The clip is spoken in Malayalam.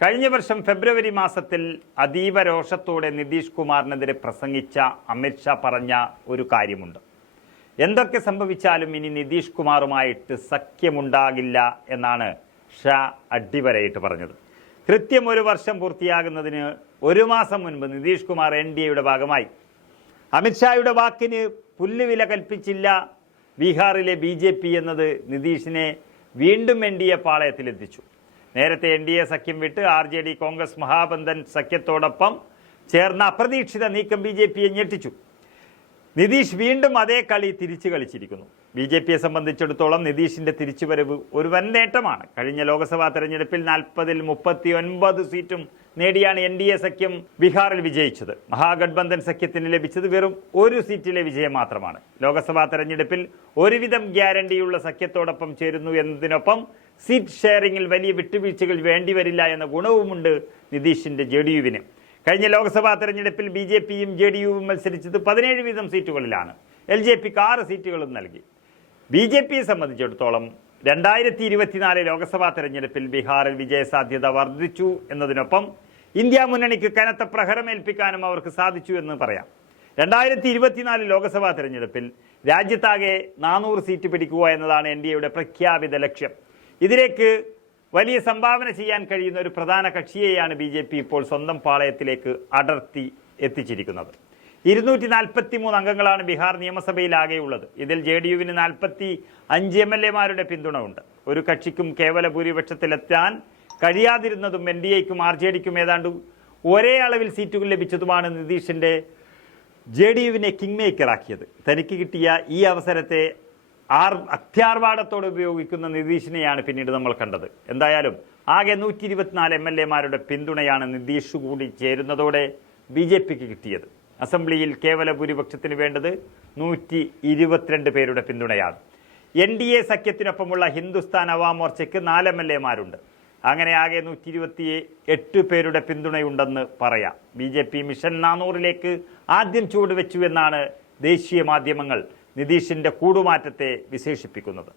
കഴിഞ്ഞ വർഷം ഫെബ്രുവരി മാസത്തിൽ അതീവ രോഷത്തോടെ നിതീഷ് കുമാറിനെതിരെ പ്രസംഗിച്ച അമിത്ഷാ പറഞ്ഞ ഒരു കാര്യമുണ്ട്. എന്തൊക്കെ സംഭവിച്ചാലും ഇനി നിതീഷ് കുമാറുമായിട്ട് സഖ്യമുണ്ടാകില്ല എന്നാണ് ഷാ അടിവരയിട്ട് പറഞ്ഞത്. കൃത്യം ഒരു വർഷം പൂർത്തിയാകുന്നതിന് ഒരു മാസം മുൻപ് നിതീഷ് കുമാർ NDAയുടെ ഭാഗമായി. അമിത്ഷായുടെ വാക്കിന് പുല്ലുവില കൽപ്പിച്ചില്ല ബീഹാറിലെ BJP എന്നത് നിതീഷിനെ വീണ്ടും NDA പാളയത്തിലെത്തിച്ചു. നേരത്തെ NDA സഖ്യം വിട്ട് RJD കോൺഗ്രസ് മഹാബന്ധൻ സഖ്യത്തോടൊപ്പം ചേർന്ന അപ്രതീക്ഷിത നീക്കം BJPയെ ഞെട്ടിച്ചു. നിതീഷ് വീണ്ടും അതേ കളി തിരിച്ചു കളിച്ചിരിക്കുന്നു. BJPയെ സംബന്ധിച്ചിടത്തോളം നിതീഷിന്റെ തിരിച്ചുവരവ് ഒരു വൻ നേട്ടമാണ്. കഴിഞ്ഞ ലോക്സഭാ തെരഞ്ഞെടുപ്പിൽ 40-ൽ 39 സീറ്റും നേടിയാണ് NDA സഖ്യം ബീഹാറിൽ വിജയിച്ചത്. മഹാഗഡ്ബന്ധൻ സഖ്യത്തിന് ലഭിച്ചത് വെറും ഒരു സീറ്റിലെ വിജയം മാത്രമാണ്. ലോക്സഭാ തെരഞ്ഞെടുപ്പിൽ ഒരുവിധം ഗ്യാരണ്ടിയുള്ള സഖ്യത്തോടൊപ്പം ചേരുന്നു എന്നതിനൊപ്പം സീറ്റ് ഷെയറിംഗിൽ വലിയ വിട്ടുവീഴ്ചകൾ വേണ്ടിവരില്ല എന്ന ഗുണവുമുണ്ട് നിതീഷിന്റെ JDUവിന്. കഴിഞ്ഞ ലോക്സഭാ തെരഞ്ഞെടുപ്പിൽ BJPയും JDUവും മത്സരിച്ചത് 17 വീതം സീറ്റുകളിലാണ്. LJPക്ക് 6 സീറ്റുകളും നൽകി. BJPയെ സംബന്ധിച്ചിടത്തോളം 2024 ലോക്സഭാ തെരഞ്ഞെടുപ്പിൽ ബീഹാറിൽ വിജയസാധ്യത വർദ്ധിച്ചു എന്നതിനൊപ്പം ഇന്ത്യ മുന്നണിക്ക് കനത്ത പ്രഹരമേൽപ്പിക്കാനും അവർക്ക് സാധിച്ചു എന്ന് പറയാം. 2024 ലോക്സഭാ തെരഞ്ഞെടുപ്പിൽ രാജ്യത്താകെ 400 സീറ്റ് പിടിക്കുക എന്നതാണ് NDAയുടെ പ്രഖ്യാപിത ലക്ഷ്യം. ഇതിലേക്ക് വലിയ സംഭാവന ചെയ്യാൻ കഴിയുന്ന ഒരു പ്രധാന കക്ഷിയെയാണ് BJP ഇപ്പോൾ സ്വന്തം പാളയത്തിലേക്ക് അടർത്തി എത്തിച്ചിരിക്കുന്നത്. 243 അംഗങ്ങളാണ് ബീഹാർ നിയമസഭയിലാകെയുള്ളത്. ഇതിൽ JDUവിന് 45 MLAമാരുടെ പിന്തുണ ഉണ്ട്. ഒരു കക്ഷിക്കും കേവല ഭൂരിപക്ഷത്തിലെത്താൻ കഴിയാതിരുന്നതും NDAയ്ക്കും RJDക്കും ഏതാണ്ട് ഒരേ അളവിൽ സീറ്റുകൾ ലഭിച്ചതുമാണ് നിതീഷിന്റെ JDUവിനെ കിങ് മേക്കറാക്കിയത്. തനിക്ക് കിട്ടിയ ഈ അവസരത്തെ അത്യാർഭാടത്തോടെ ഉപയോഗിക്കുന്ന നിതീഷിനെയാണ് പിന്നീട് നമ്മൾ കണ്ടത്. എന്തായാലും ആകെ 124 MLAമാരുടെ പിന്തുണയാണ് നിതീഷ് കൂടി ചേരുന്നതോടെ BJPക്ക് കിട്ടിയത്. അസംബ്ലിയിൽ കേവല ഭൂരിപക്ഷത്തിന് വേണ്ടത് 122 പേരുടെ പിന്തുണയാണ്. NDA സഖ്യത്തിനൊപ്പമുള്ള ഹിന്ദുസ്ഥാൻ അവാം മോർച്ചയ്ക്ക് 4 MLAമാരുണ്ട്. അങ്ങനെ ആകെ 128 പേരുടെ പിന്തുണയുണ്ടെന്ന് പറയാം. BJP മിഷൻ 400ലേക്ക് ആദ്യം ചുവടുവെച്ചു എന്നാണ് ദേശീയ മാധ്യമങ്ങൾ നിതീഷിന്റെ കൂടുമാറ്റത്തെ വിശേഷിപ്പിക്കുന്നത്.